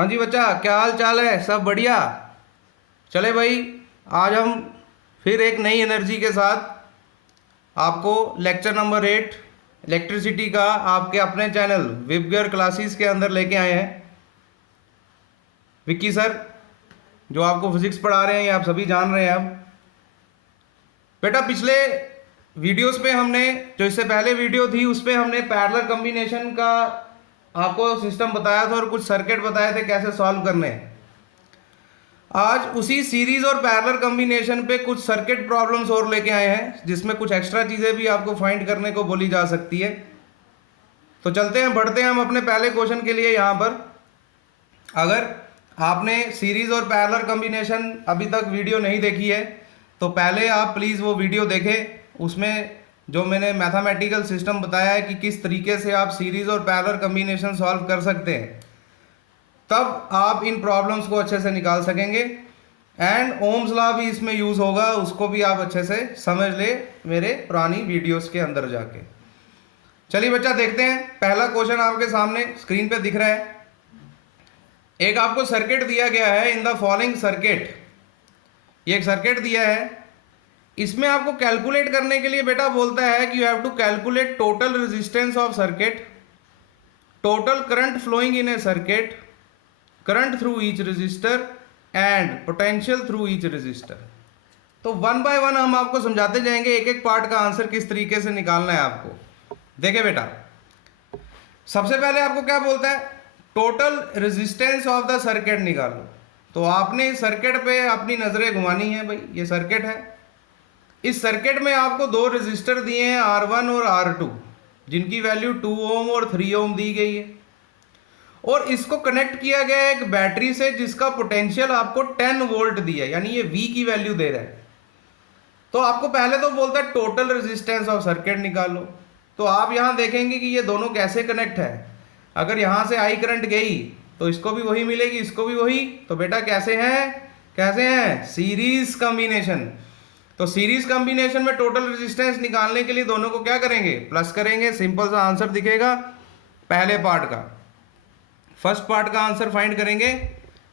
हाँ जी बच्चा, क्या हाल चाल है? सब बढ़िया। चले भाई, आज हम फिर एक नई एनर्जी के साथ आपको लेक्चर नंबर 8 इलेक्ट्रिसिटी का आपके अपने चैनल विबगर क्लासेस के अंदर लेके आए हैं। विक्की सर जो आपको फिजिक्स पढ़ा रहे हैं, ये आप सभी जान रहे हैं। अब बेटा, पिछले वीडियोस पे हमने, जो इससे पहले वीडियो थी उस पे हमने पैरेलल कॉम्बिनेशन का आपको सिस्टम बताया था और कुछ सर्किट बताए थे कैसे सॉल्व करने हैं। आज उसी सीरीज और पैरेलल कॉम्बिनेशन पे कुछ सर्किट प्रॉब्लम्स और लेके आए हैं, जिसमें कुछ एक्स्ट्रा चीज़ें भी आपको फाइंड करने को बोली जा सकती है। तो चलते हैं, बढ़ते हैं हम अपने पहले क्वेश्चन के लिए। यहाँ पर अगर आपने सीरीज और पैरेलल कॉम्बिनेशन अभी तक वीडियो नहीं देखी है तो पहले आप प्लीज़ वो वीडियो देखें। उसमें जो मैंने मैथमेटिकल सिस्टम बताया है कि किस तरीके से आप सीरीज और पैरेलल कॉम्बिनेशन सॉल्व कर सकते हैं, तब आप इन प्रॉब्लम्स को अच्छे से निकाल सकेंगे। एंड ओम्स लॉ भी इसमें यूज होगा, उसको भी आप अच्छे से समझ ले मेरे पुरानी वीडियोस के अंदर जाके। चलिए बच्चा, देखते हैं। पहला क्वेश्चन आपके सामने स्क्रीन पे दिख रहा है। एक आपको सर्किट दिया गया है, इन द फॉलोइंग सर्किट। ये एक सर्किट दिया है, इसमें आपको कैलकुलेट करने के लिए बेटा बोलता है कि you have to calculate total resistance of circuit, total current flowing in a circuit, current through each resistor and potential through each resistor. तो वन बाय वन हम आपको समझाते जाएंगे, एक एक पार्ट का आंसर किस तरीके से निकालना है आपको। देखिए बेटा, सबसे पहले आपको क्या बोलता है, total resistance of the circuit निकालो। तो आपने इस सर्किट पे अपनी नजरें घुमानी है। भाई ये सर्किट है, इस सर्किट में आपको दो रजिस्टर दिए हैं R1 और R2, जिनकी वैल्यू 2 ओम और 3 ओम दी गई है, और इसको कनेक्ट किया गया है एक बैटरी से जिसका पोटेंशियल आपको 10 वोल्ट दिया है, यानी ये V की वैल्यू दे रहा है। तो आपको पहले तो बोलता है टोटल रेजिस्टेंस ऑफ सर्किट निकालो। तो आप यहां देखेंगे कि ये दोनों कैसे कनेक्ट है। अगर यहां से आई करंट गई तो इसको भी वही मिलेगी, इसको भी वही। तो बेटा कैसे हैं सीरीज कॉम्बिनेशन। तो सीरीज कॉम्बिनेशन में टोटल रेजिस्टेंस निकालने के लिए दोनों को क्या करेंगे, प्लस करेंगे। सिंपल सा आंसर दिखेगा पहले पार्ट का। फर्स्ट पार्ट का आंसर फाइंड करेंगे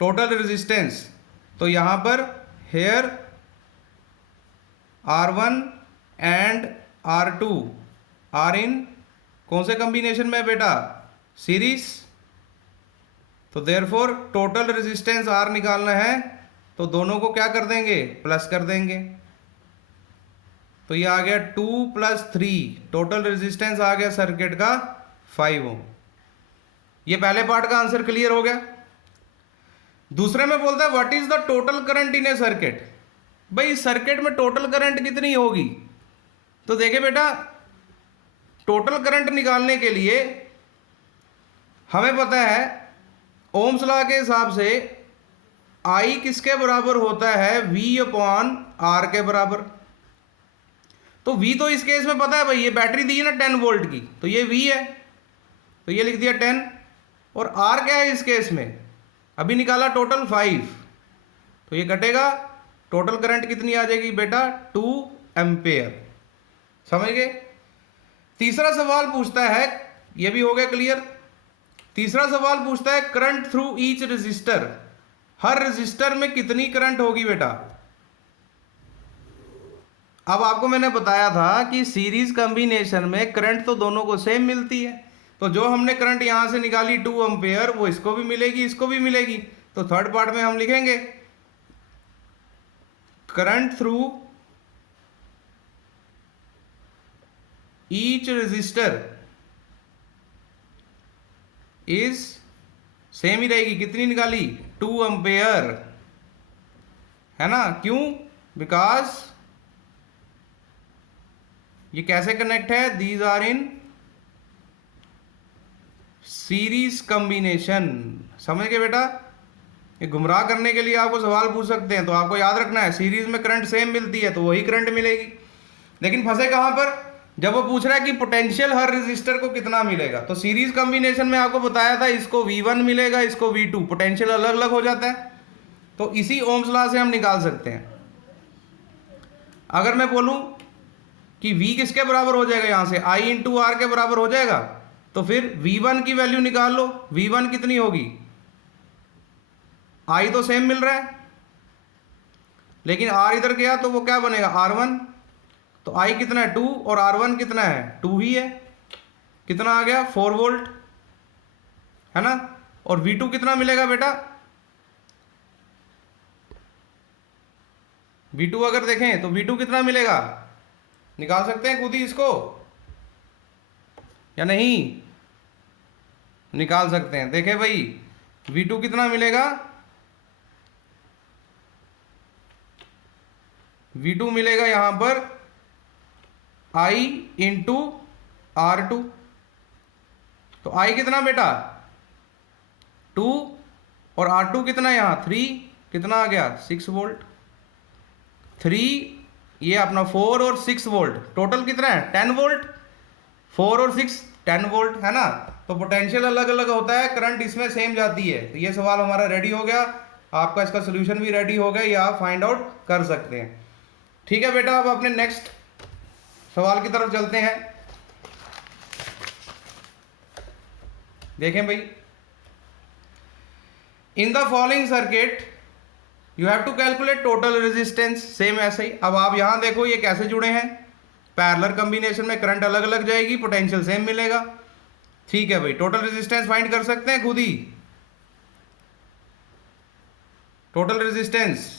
टोटल रेजिस्टेंस। तो यहां पर hair R1 and R2 are in कौन से कॉम्बिनेशन में बेटा, सीरीज। तो देयरफॉर टोटल रेजिस्टेंस R निकालना है तो दोनों को क्या कर देंगे, प्लस कर देंगे। तो ये आ गया 2 + 3, टोटल रेजिस्टेंस आ गया सर्किट का 5 ओम। ये पहले पार्ट का आंसर क्लियर हो गया। दूसरे में बोलता है what is the total current in a circuit. भाई इस सर्किट में टोटल करंट कितनी होगी। तो देखिए बेटा, टोटल करंट निकालने के लिए हमें पता है ओम्स लॉ के हिसाब से I किसके बराबर होता है, V/R के बराबर। तो V तो इस केस में पता है भाई, ये बैटरी दी है ना 10 वोल्ट की, तो ये V है, तो ये लिख दिया 10। और R क्या है इस केस में, अभी निकाला टोटल 5, तो ये कटेगा, टोटल करंट कितनी आ जाएगी बेटा, 2 एम्पेयर। समझ गए। तीसरा सवाल पूछता है, ये भी हो गया क्लियर। तीसरा सवाल पूछता है करंट थ्रू ईच रजिस्टर, हर रजिस्टर में कितनी करंट होगी बेटा। अब आपको मैंने बताया था कि सीरीज कॉम्बिनेशन में करंट तो दोनों को सेम मिलती है, तो जो हमने करंट यहां से निकाली 2 एम्पेयर, वो इसको भी मिलेगी, इसको भी मिलेगी। तो थर्ड पार्ट में हम लिखेंगे current through each resistor is same ही रहेगी। कितनी निकाली, 2 एम्पेयर, है ना। क्यों, बिकॉज ये कैसे कनेक्ट है, these are in series combination. समझ गए बेटा। ये गुमराह करने के लिए आपको सवाल पूछ सकते हैं, तो आपको याद रखना है सीरीज में करंट सेम मिलती है तो वही करंट मिलेगी। लेकिन फंसे कहां पर, जब वो पूछ रहा है कि पोटेंशियल हर रेजिस्टर को कितना मिलेगा। तो सीरीज कॉम्बिनेशन में आपको बताया था इसको V1 मिलेगा, इसको V2, पोटेंशियल अलग अलग हो जाता है। तो इसी ओम्स लॉ से हम निकाल सकते हैं। अगर मैं बोलूं कि V किसके बराबर हो जाएगा, यहां से I/R के बराबर हो जाएगा, तो फिर V1 की वैल्यू निकाल लो। V1 कितनी होगी, आई तो सेम मिल रहा है, लेकिन आर इधर गया तो वो क्या बनेगा R1। तो आई कितना है 2 और R1 कितना है 2 ही है, कितना आ गया 4 वोल्ट, है ना। और V2 कितना मिलेगा बेटा, V2 अगर देखें तो V2 कितना मिलेगा, निकाल सकते हैं खुद ही इसको या नहीं, निकाल सकते हैं। देखें भाई V2 कितना मिलेगा, V2 मिलेगा यहां पर I इंटू R2। तो I कितना बेटा 2 और R2 कितना यहां 3, कितना आ गया 6 वोल्ट। 3 ये अपना 4 और 6 वोल्ट, टोटल कितना है 10 वोल्ट। 4 और 6 10 वोल्ट, है ना। तो पोटेंशियल अलग अलग होता है, करंट इसमें सेम जाती है। तो ये सवाल हमारा रेडी हो गया, आपका इसका सोल्यूशन भी रेडी हो गया, ये आप फाइंड आउट कर सकते हैं। ठीक है बेटा, अब अपने नेक्स्ट सवाल की तरफ चलते हैं। देखें भाई, in the following circuit you have to calculate total resistance. Same ऐसे ही, अब आप यहां देखो ये कैसे जुड़े हैं, पैरेलल कॉम्बिनेशन में करंट अलग अलग जाएगी, पोटेंशियल सेम मिलेगा। ठीक है भाई, टोटल रेजिस्टेंस फाइंड कर सकते हैं खुद ही। टोटल रेजिस्टेंस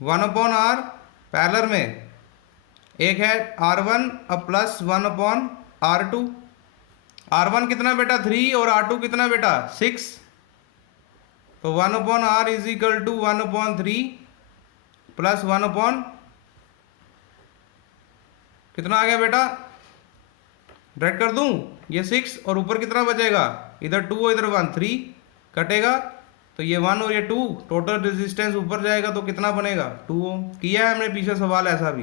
1/R, पैरेलल में एक है R1 अब प्लस 1/R2। R1 कितना बेटा 3 और R2 कितना बेटा 6। तो 1/R is equal to 1/3 plus 1/ कितना आ गया बेटा, ब्रैकेट कर दूं, ये 6 और ऊपर कितना बचेगा, इधर 2 और इधर 1, 3 कटेगा। तो ये 1 और ये 2, टोटल रेजिस्टेंस ऊपर जाएगा तो कितना बनेगा 2 ओम। किया है हमने पीछे सवाल ऐसा भी।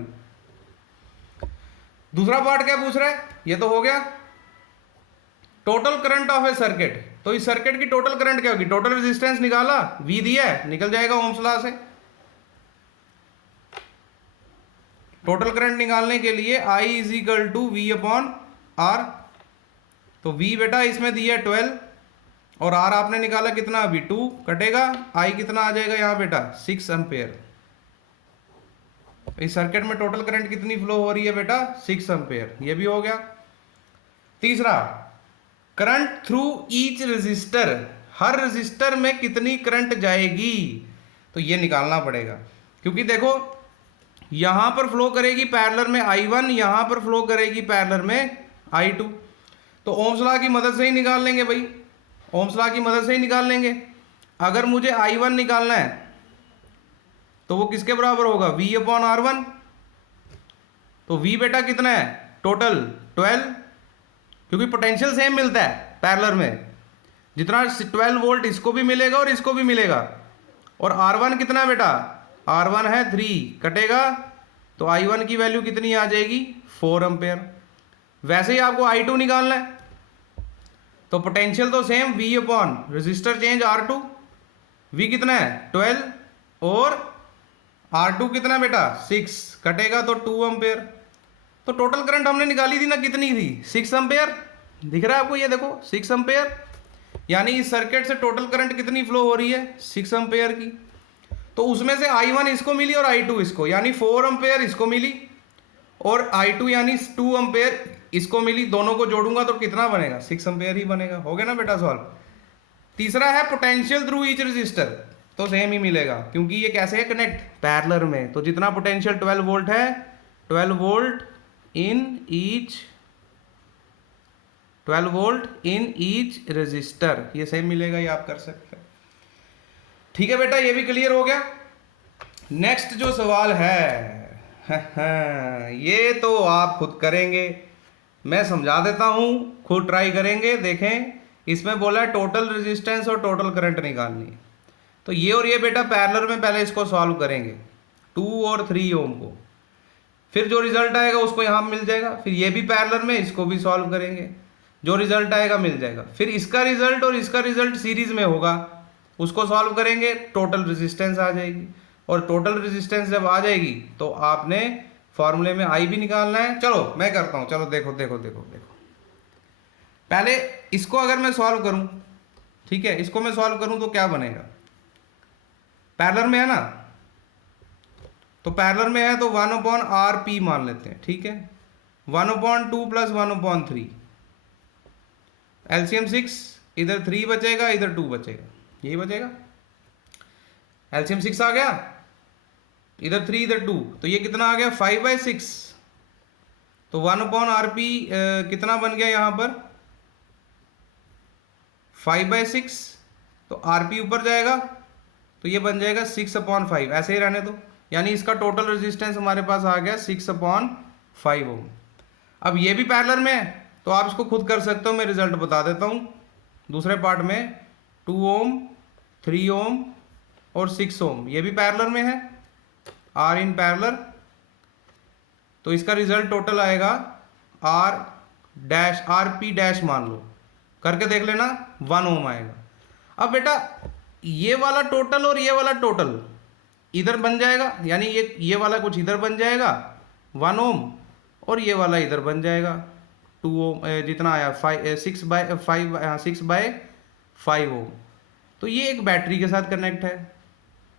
दूसरा पार्ट क्या पूछ रहा है, ये तो हो गया total current of A circuit. तो इस सर्किट की टोटल करंट क्या होगी, टोटल रेजिस्टेंस निकाला, V दिया है, निकल जाएगा ओम्स लॉ से। टोटल करंट निकालने के लिए I is equal to V/R। तो V बेटा इसमें दिया 12 और R आपने निकाला कितना अभी 2, कटेगा I कितना आ जाएगा यहाँ बेटा 6 एम्पेयर। इस सर्किट में टोटल करंट कितनी फ्लो हो रही है बेटा 6 एम्पेयर, ये भी हो गया। तीसरा, करंट थ्रू ईच रेजिस्टर, हर रेजिस्टर में कितनी करंट जाएगी, तो ये निकालना पड़ेगा। क्योंकि देखो यहां पर फ्लो करेगी पैरेलल में I1, यहां पर फ्लो करेगी पैरेलल में I2। तो ओम्स लॉ की मदद से ही निकाल लेंगे भाई, ओम्स लॉ की मदद से ही निकाल लेंगे। अगर मुझे I1 निकालना है तो वो किसके बराबर होगा V/R1। तो V बेटा कितना है टोटल 12, क्योंकि पोटेंशियल सेम मिलता है पैरेलल में, जितना 12 वोल्ट इसको भी मिलेगा और इसको भी मिलेगा। और R1 कितना बेटा, R1 है 3, कटेगा तो I1 की वैल्यू कितनी आ जाएगी 4 एम्पेयर। वैसे ही आपको I2 निकालना है, तो पोटेंशियल तो same V/ resistor change R2, V कितना है 12 और R2 कितना बेटा 6, कटेगा तो 2 एम्पेयर। तो टोटल करंट हमने निकाली थी ना, कितनी थी 6 एम्पेयर, दिख रहा है आपको, ये देखो 6 एम्पेयर। यानी इस सर्किट से टोटल करंट कितनी फ्लो हो रही है 6 एम्पेयर की। तो उसमें से I1 इसको मिली और I2 इसको, यानी 4 एम्पेयर इसको मिली और I2 यानी 2 एम्पेयर इसको मिली। दोनों को जोड़ूंगा तो कितना बनेगा 6 एम्पेयर ही बनेगा। हो गया ना बेटा सॉल्व। तीसरा है पोटेंशियल थ्रू ईच रजिस्टर, तो सेम ही मिलेगा क्योंकि ये कैसे है कनेक्ट पैरेलल में। तो जितना पोटेंशियल 12 वोल्ट है, 12 वोल्ट इन ईच रजिस्टर, ये सेम मिलेगा, ये आप कर सकते हैं। ठीक है बेटा, ये भी क्लियर हो गया। नेक्स्ट जो सवाल है ये तो आप खुद करेंगे, मैं समझा देता हूं, खुद ट्राई करेंगे। देखें इसमें बोला है टोटल रेजिस्टेंस और टोटल करंट निकालनी है। तो ये और ये बेटा पैरेलल में पहले इसको सॉल्व करेंगे 2 और 3 ओम को, फिर जो रिजल्ट आएगा उसको यहाँ मिल जाएगा। फिर ये भी पैरेलल में, इसको भी सॉल्व करेंगे, जो रिजल्ट आएगा मिल जाएगा। फिर इसका रिजल्ट और इसका रिजल्ट सीरीज में होगा, उसको सॉल्व करेंगे, टोटल रेजिस्टेंस आ जाएगी। और टोटल रेजिस्टेंस जब आ जाएगी तो आपने फॉर्मूले में I भी निकालना है। चलो मैं करता हूँ, चलो देखो देखो देखो देखो, पहले इसको अगर मैं सॉल्व करूं, ठीक है, इसको मैं सॉल्व करूं तो क्या बनेगा, पैरेलल में है ना, तो पैरेलल में है तो 1/RP मान लेते हैं, ठीक है, 1/2 प्लस 1/3, एलसीएम 6, इधर 3 बचेगा इधर 2 बचेगा, यही बचेगा, एलसीएम 6 आ गया, इधर 3 इधर 2, तो ये कितना आ गया 5/6, तो 1/RP कितना बन गया यहां पर 5/6, तो RP ऊपर जाएगा तो ये बन जाएगा 6/5, ऐसे ही रहने दो, यानी इसका टोटल रेजिस्टेंस हमारे पास आ गया 6/5 ओम। अब ये भी पैरेलल में है तो आप इसको खुद कर सकते हो, मैं रिजल्ट बता देता हूं दूसरे पार्ट में, 2 ओम 3 ओम और 6 ओम, ये भी पैरेलल में है, आर इन पैरेलल, तो इसका रिजल्ट टोटल आएगा RP डैश मान लो, करके देख लेना 1 ओम आएगा। अब बेटा ये वाला टोटल और ये वाला टोटल इधर बन जाएगा, यानी ये वाला कुछ इधर बन जाएगा 1 ओम, और ये वाला इधर बन जाएगा 2 ओम, जितना आया 6/5 ओम, तो ये एक बैटरी के साथ कनेक्ट है।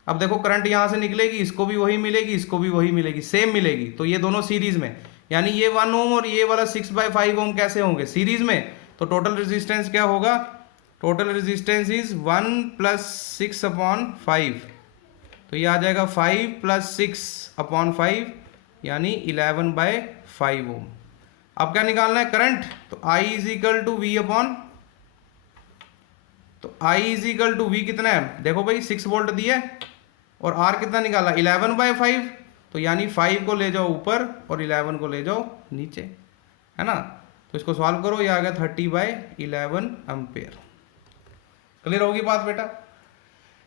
अब देखो करंट यहाँ से निकलेगी, इसको भी वही मिलेगी, इसको भी वही मिलेगी, सेम मिलेगी, तो ये दोनों सीरीज में, यानी ये 1 ओम और ये वाला 6/5 ओम कैसे होंगे सीरीज में, तो टोटल रेजिस्टेंस क्या होगा, टोटल रेजिस्टेंस इज 1 + 6/5, तो ये आ जाएगा 5 + 6/5 यानी 11/5 ओम। अब क्या निकालना है करंट, तो I = V तो I = V कितना है, देखो भाई 6 वोल्ट दिया और R कितना निकाला 11/5, तो यानी 5 को ले जाओ ऊपर और 11 को ले जाओ नीचे, है ना, तो इसको सॉल्व करो, ये आ गया 30/11 एम्पेयर। क्लियर होगी बात बेटा।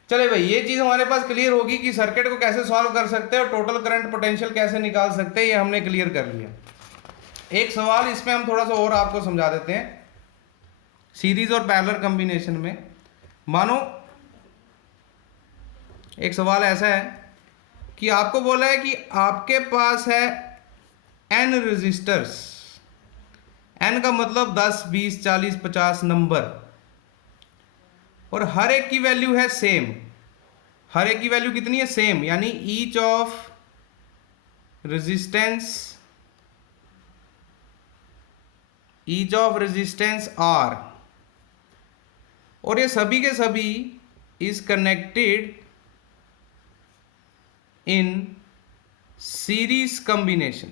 चले भाई ये चीज हमारे पास क्लियर होगी कि सर्किट को कैसे सॉल्व कर सकते हैं और टोटल करंट पोटेंशियल कैसे निकाल सकते हैं, ये हमने क्लियर कर लिया। एक सवाल इसमें हम थोड़ा सा और आपको समझा देते हैं, सीरीज और पैरेलल कॉम्बिनेशन में। मानो एक सवाल ऐसा है कि आपको बोला है कि आपके पास है n रेजिस्टर्स, n का मतलब 10 20 40 50 नंबर, और हर एक की वैल्यू है सेम, हर एक की वैल्यू कितनी है सेम, यानी ईच ऑफ रेजिस्टेंस R, और ये सभी के सभी is connected in series combination.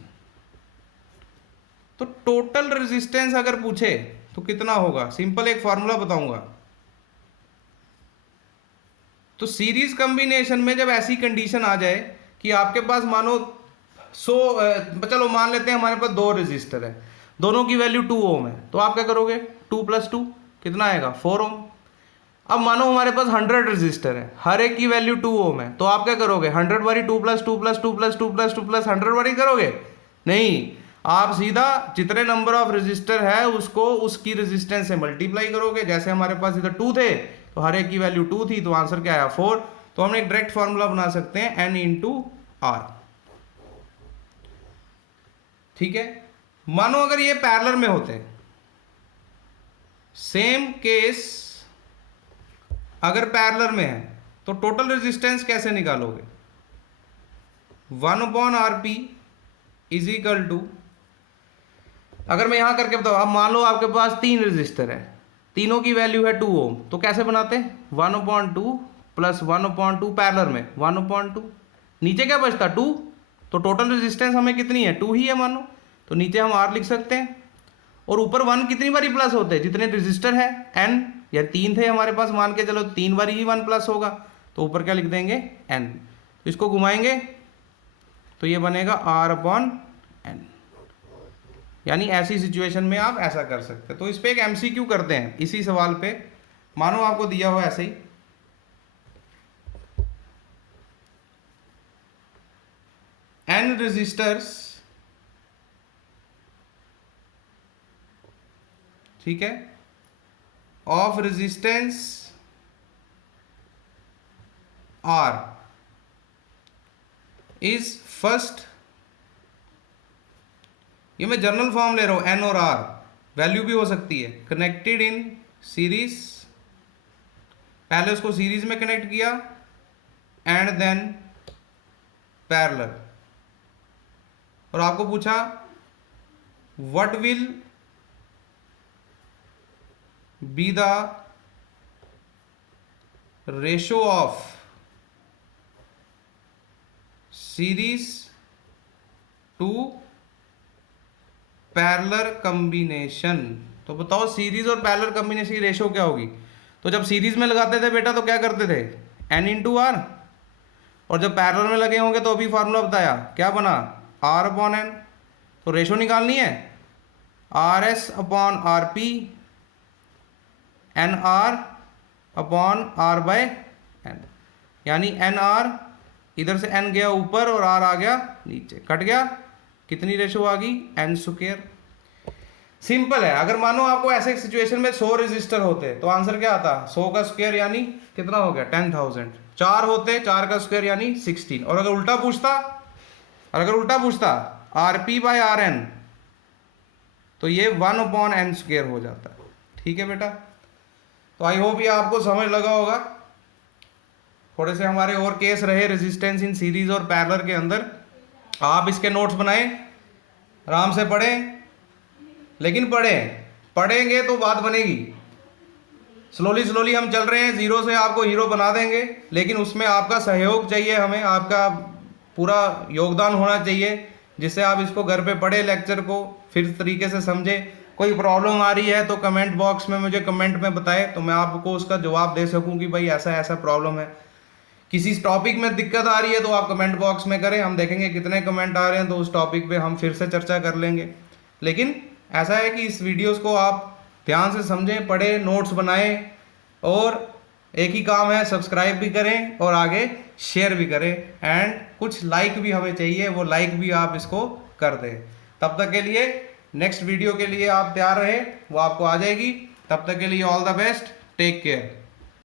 तो टोटल रेजिस्टेंस अगर पूछे तो कितना होगा, सिंपल एक फॉर्मूला बताऊंगा। तो सीरीज कॉम्बिनेशन में जब ऐसी कंडीशन आ जाए कि आपके पास मानो 100, चलो मान लेते हैं हमारे पास 2 रेजिस्टर है, दोनों की वैल्यू 2 ओम है, तो आप क्या करोगे 2 + 2 कितना आएगा 4 ओम। अब मानो हमारे पास 100 रेजिस्टर है, हर एक की वैल्यू 2 ओम है, तो आप क्या करोगे 100 बारी 2 + 2 + 2 + 2 + 2 + 100 बारी करोगे, नहीं, आप सीधा जितने नंबर ऑफ रेजिस्टर है उसको उसकी रेजिस्टेंस से मल्टीप्लाई करोगे। जैसे हमारे पास इधर 2 थे तो हर एक की वैल्यू 2 थी, तो आंसर क्या आया 4। तो हम एक डायरेक्ट फॉर्मूला बना सकते हैं n × R, ठीक है। मानो अगर ये पैरेलल में होते, सेम केस अगर पैरेलल में है तो टोटल रेजिस्टेंस कैसे निकालोगे, 1/RP = अगर मैं यहां करके बताऊं, अब मान लो आपके पास 3 रेजिस्टर है, तीनों की वैल्यू है 2 ओम, तो कैसे बनाते हैं 1/2 + 1/2 पैरेलल में 1/2, नीचे क्या बचता 2, तो टोटल रेजिस्टेंस हमें कितनी है 2 ही है मानो, तो नीचे हम R लिख सकते हैं, और ऊपर 1 कितनी बारी प्लस होते हैं, जितने रेजिस्टर है n, या 3 थे हमारे पास, मान के चलो 3 बारी ही 1 प्लस होगा, तो ऊपर क्या लिख देंगे n, तो इसको घुमाएंगे तो ये बनेगा R/n, यानी ऐसी सिचुएशन में आप ऐसा कर सकते हैं। तो इस पे एक MCQ करते हैं इसी सवाल पे, मानो आपको दिया हो ऐसे ही, n रेजिस्टर्स, ठीक है, of resistance R is first, ये मैं जनरल फॉर्म ले रहा हूं n और R, वैल्यू भी हो सकती है। कनेक्टेड इन सीरीज, पहले उसको सीरीज में कनेक्ट किया एंड देन पैरेलल, और आपको पूछा what will be the ratio of series to parallel combination. तो बताओ सीरीज और पैरेलल कॉम्बिनेशन की रेशो क्या होगी। तो जब सीरीज में लगाते थे बेटा तो क्या करते थे, n इंटू आर, और जब पैरेलल में लगे होंगे तो अभी फार्मूला बताया क्या बना, r अपॉन n। तो रेशो निकालनी है RS upon RP NR upon R by n, यानी NR इधर से n गया ऊपर और R आ गया नीचे, कट गया, कितनी रेशो आ गई, n स्क्वायर। सिंपल है। अगर मानो आपको ऐसे सिचुएशन में 100 रजिस्टर होते तो आंसर क्या आता, 100 का स्क्वायर यानी कितना हो गया 10,000। 4 होते, 4 का स्क्वायर यानी 16। और अगर उल्टा पूछता RP बाय RN तो ये 1 अपॉन n स्क्वायर हो जाता है। ठीक है बेटा, तो आई होप ये आपको समझ लगा होगा। थोड़े से हमारे और केस रहे रेजिस्टेंस इन सीरीज और पैरेलल के अंदर। आप इसके नोट्स बनाएं, आराम से पढ़ें, लेकिन पढ़ेंगे तो बात बनेगी। स्लोली हम चल रहे हैं, जीरो से आपको हीरो बना देंगे, लेकिन उसमें आपका सहयोग चाहिए, हमें आपका पूरा योगदान होना चाहिए, जिससे आप इसको घर पे पढ़े, लेक्चर को फिर तरीके से समझे। कोई प्रॉब्लम आ रही है तो कमेंट बॉक्स में मुझे कमेंट में बताएं, तो मैं आपको उसका जवाब दे सकूं कि भाई ऐसा ऐसा प्रॉब्लम है। किसी टॉपिक में दिक्कत आ रही है तो आप कमेंट बॉक्स में करें, हम देखेंगे कितने कमेंट आ रहे हैं तो उस टॉपिक पे हम फिर से चर्चा कर लेंगे। लेकिन ऐसा है कि इस वीडियोस को आप ध्यान से समझें, पढ़ें, नोट्स बनाएं, और एक ही काम है, सब्सक्राइब भी करें और आगे शेयर भी करें, एंड कुछ लाइक भी हमें चाहिए, वो लाइक भी आप इसको कर दें। तब तक के लिए नेक्स्ट वीडियो के लिए आप तैयार रहें, वो आपको आ जाएगी। तब तक के लिए all the best, take care.